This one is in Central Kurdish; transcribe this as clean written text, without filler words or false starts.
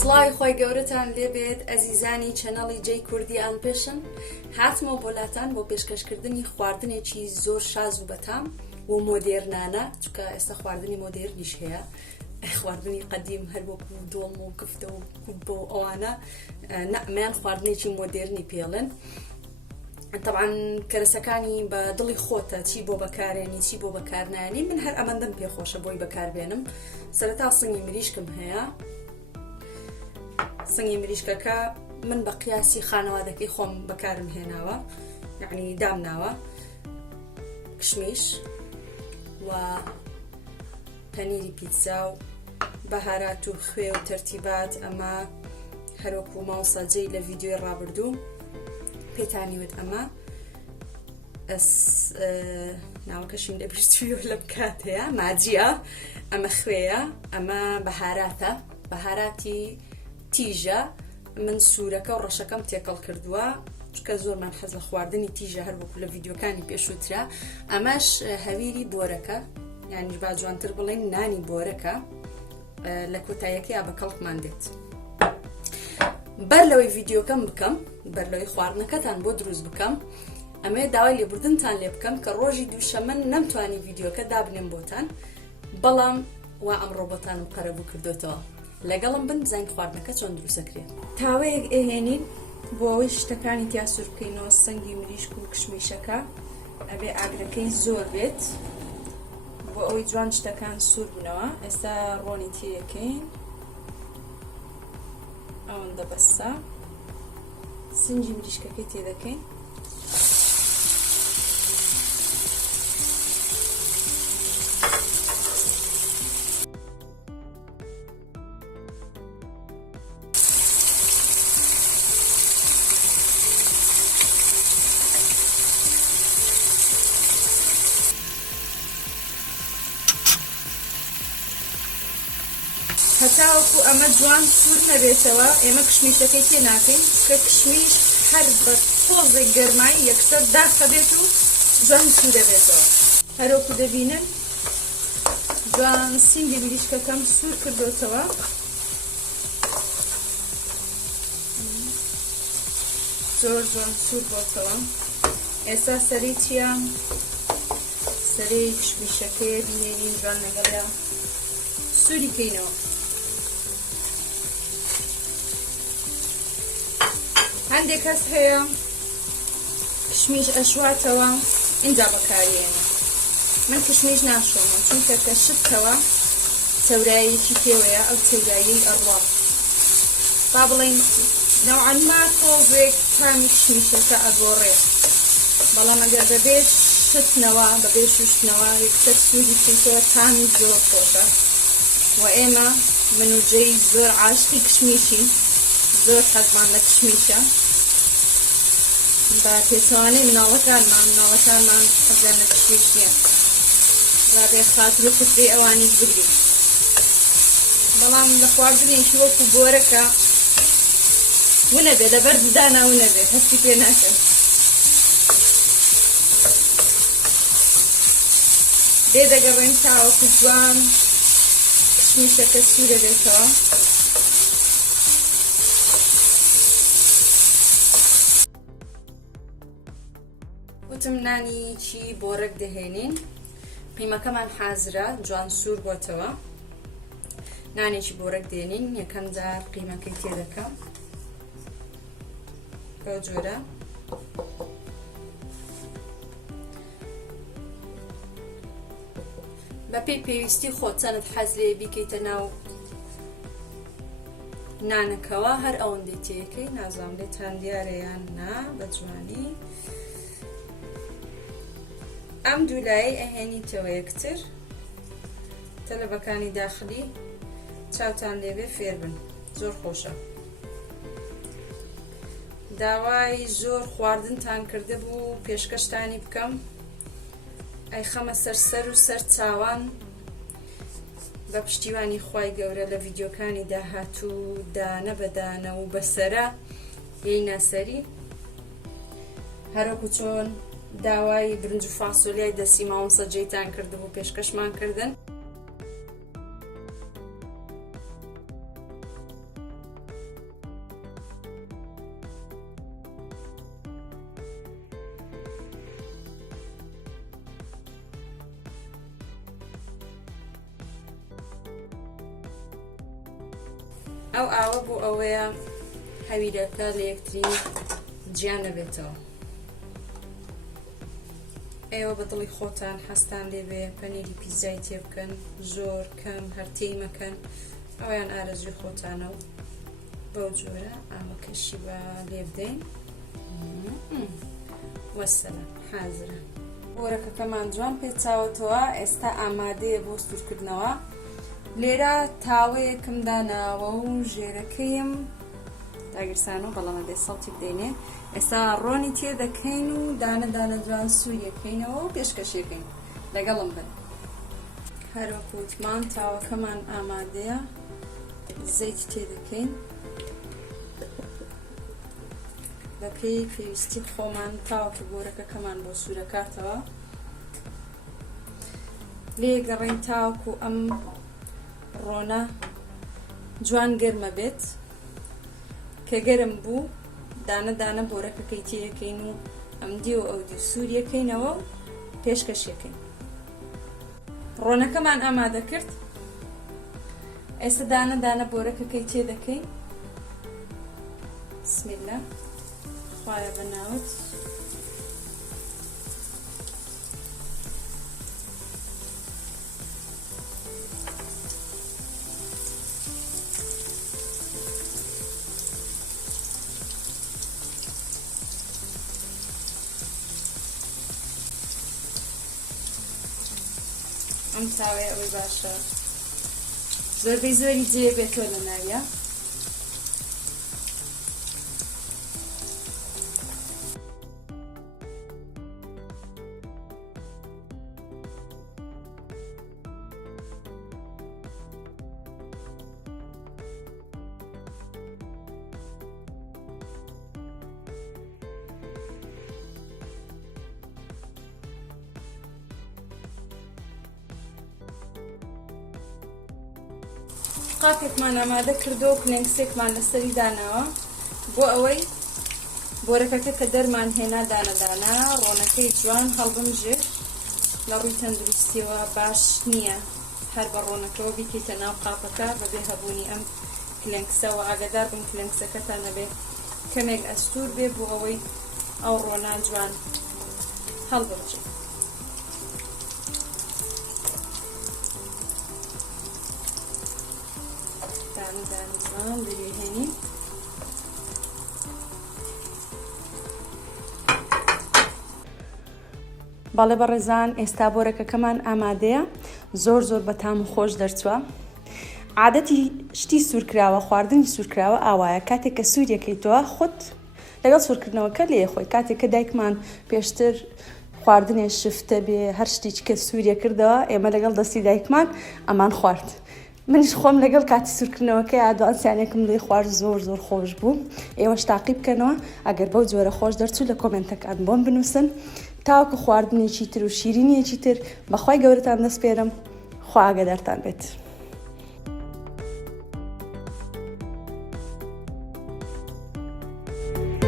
سڵاوی خۆی گەورەتان لێبێت ئەزیزانی چەنەڵی جێی کوردی ئان پێشن هاتمەوە بۆلاتان بۆ پێشکەشکردنی خواردنێکی زۆر شاز و بەتام و مۆدێرنانە چونکە ئێستا خواردنی مۆدێرنیش هەیە خواردنی قەدیم هەر وەکو دۆڵم و کفتە و کوبە و ئەوانە نەئەمیان خواردنێکی مۆدێرنی پێڵێن طبعا کەرەسەکانی بە دڵی خۆتە چی بۆ بەکارێنی چی بۆ بەکارنانی من هەر ئەمەندەم پێخۆشە بۆی بەکاربێنم سەرەتا سنگی مریشکم هەیە سنگی مریشکەکە من بە قیاسی خانەوادەکەی خۆم بەکارم هێناوە یعنی دامناوە کشمیش و پەنیری پیتزا و بەهارات و خوێ و تەرتیبات ئەمە هەروەکو ماوەساجەی لە ڤیدیۆی ڕابردوو پێتانیوت ئەمە ناوەکەشیم لە بیستویۆ لەم کاتەیە ماجیە ئەمە خوێیە ئەمە بەهاراتە بەهاراتی تیژە من سوورەکە و ڕەشەکەم تێکەڵ کردووە چکە زۆرمان حەز لە خواردنی تیژە هەر وەکو لە ڤیدیۆکانی پێشووترا ئەمەش هەویری بۆرەکە یعنی با جوانتر بڵێن نانی بۆرەکە لە کۆتاییەکەی بە کەڵکمان دێت بەر لەوەی ڤیدیۆکەم بکەم بەر لەوەی خواردنەکەتان بۆ دروست بکەم ئەمێ داوای لێبوردنتان لێ بکەم کە ڕۆژی دووشەمە نەمتوانی ڤیدیۆکە دابنێم بۆتان بەڵام وا ئەمڕۆ بۆتانم قەرەبوو کردوتەوە لەگەڵم بن بزانین خواردنەکە چۆن دروستەکرێت تاوەیەک ئێهێنین بۆ ئەوەی شتەکانی تیا سوور بکەینەوە سەنگی مریشک و کشمیشەکە ئەبێ ئاگرەکەی زۆر بێت بۆ ئەوەی جوان شتەکان سوور بنەوە ئێستا ڕۆنی تێیەکەین ئەوەندە بەسە سنجی مریشکەکەی تێدەکەین هەتاوەکو ئەمە جوان سوور نەبێتەوە ئێمە کشمیشەکەی تێ ناکەین کە کشمیش هەر بە تۆزێک گەرمایی یەکسەر داخە بێت و جوان سوور دەبێتەوە هەروەکو دەبینن جوان سینگی مریشکەکەم سوور کردوتەوە زۆر جوان سوور بۆتەوە ئێستا سەری چیە سەری کشمیشەکەی بینێنین جوان لەگەڵە سووری کەینەوە هەندێک کەس هەیە کشمیش ئەشواتەوە ئینجا بەکارێنێ من کشمیش ناشۆمە چونکە کە شتەوە چەورایەکی پێوەیە ئەو چەورایی ئەڕوا با بڵێن نەوعەن ما تۆزێک تامی کشمیشەکە ئەگۆڕێ بەڵام ئەگەر بەبێ شتنەوە بەبێ شوشتنەوە یەکسەر سووری کەیتەوە تامی زۆر خۆشە و ئێمە من و جێی زۆر عاشقی کشمیشین زۆر حەزمان لە کشمیشە بە پێچەوانەی مناڵەکانمان حەزیان لە کشمیش نییە با بێ خاتر و کوترەی ئەوانیش بگرین بەڵام لە خواردنێکی وەکو بۆرەکە ونەبێ لەبەر ددانا ونەبێ هەستی پێ ناکەن بێ دەگەڕێن تاوەکو جوان کشمیشەکە سوورە بێتەوە وتم نانی چی بۆرەک دەهێنین قیمەکەمان حازرە جوان سوور بۆتەوە نانێکی بۆرەک دێنین یەکەم جار قیمەکەی تێدەکەم بەو جۆرە بە پێی پێویستی خۆت چەند حەز لێ بیکەیتە ناو نانەکەوە هەر ئەوەندەی تێیەکەی نازانم لێتان دیارە یان نا بە جوانی ئەم دوولایی ئەهێنیتەوە یەکتر تەلەبەکانی داخلی چاوتان لێبێ فێر بن زۆر خۆشە داوای زۆر خواردنتان کرده بوو پێشکەشتانی بکەم ئەی خەمە سەر و سەر چاوان بە پشتیوانی خوای گەورە لە ڤیدیۆکانی داهاتوو دانە بەدانە و بەسەرە یەی ناسەری هەروەکو چۆن داوای برنج و فاسۆلیای دەسی مامۆستا جێیتان کردبوو پێشکەشمان کردن ئەو ئاوە بۆ ئەوەیە هەویرەکە لە یەکتری جیان نەبێتەوە. ئێوە بە دڵی خۆتان هەستان لێبێ پەنیری پیزای تێ بکەن، زۆر کەم هەرتەی مەکەن، ئەویان ئارەزوی خۆتانە و بەو جۆرە ئامەکەشی بە لێ بدەین. وەسەلام، حازرە. بۆرەکەکەمان جوان پێچاوەتەوە، ئێستا ئامادەیە بۆ سوورکردنەوە. لێرە تاوەیەکم داناوە و ژێرەکەیم داگرسان و بەڵامە دێ سەڵتی بدەینێ. ئێستا ڕۆنی تێ دەکەین و دانە دانە جوان سووریەکەینەوە و پێشکەشێکەین. لەگەڵم بن. هەروەکو وتمان تاوەکەمان ئامادەیە، زەیتی تێ دەکەین. بەپێی پێویستی خۆمان تاوەکی بۆرەکەکەمان بۆ سوورەکاتەوە. لێگەڕین تاوەکو ئەم ڕۆنە جوان گەرمە بێت. کە گەرم بوو دانە دانە بۆرەکەکەی تێیەکەین و ئەم دی و ئەو دی سووریەکەینەوە و پێشکەشیەکەین. ڕۆنەکەمان ئامادە کرد. ئێستا دانە دانە بۆرەکەکەی تێ دەکەین. بسمیلە، خوایە بەناوت. ئەم تاوەیە ئەوەی باشە زۆربەی زۆری جێ بێتەوە لە ناویە. قاپێکمان ئامادە کردەوە، کلێنکسێکمان لەسەری داناوە بۆ ئەوەی بۆرەکەکە کە دەرمان هێنا دانە دانە ڕۆنەکەی جوان هەڵبمژێ. لە ڕووی تەندروستیەوە باش نییە هەر بە ڕۆنەکەەوە بیکەیتە ناو قاپەکە بەبێ هەبوونی ئەم کلێنکسەوە. ئاگادار بن کلێنکسەکەتان نەبێ کەمێک ئەستور بێ بۆ ئەوەی ئەو ڕۆنە جوان هەڵبمژێ. دانەدانەوان دەریێهێنین. بەڵێ بەڕێزان، ئێستا بۆرەکەکەمان ئامادەیە، زۆر زۆر بەتام و خۆش دەرچووە. عادەتی شتی سوورکراوە، خواردنی سوورکراوە ئاوایە کاتێک کە سووریەکەیتەوە خۆت لەگەڵ سوورکردنەوەکە لێ خۆی. کاتێک کە دایکمان پێشتر خواردنێ شفتە بێ هەر شتێکی کە سووریە کردەوە ئێمە لەگەڵ دەستی دایکمان ئەمان خوارد. منیش خۆم لەگەڵ کاتی سوورکردنەوەکە ئادوانسیانێکم لێ خوارد، زۆر زۆر خۆش بوو. ئێوەش تاقی بکەنەوە، ئەگەر بەو جۆرە خۆش دەرچوو لە کۆمنتەکان بۆم بنووسن. تاوەکو خواردنێکی تر و شیرینیەکی تر بەخوای گەورەتان دەسپێرم. خوا ئاگادارتان بێت.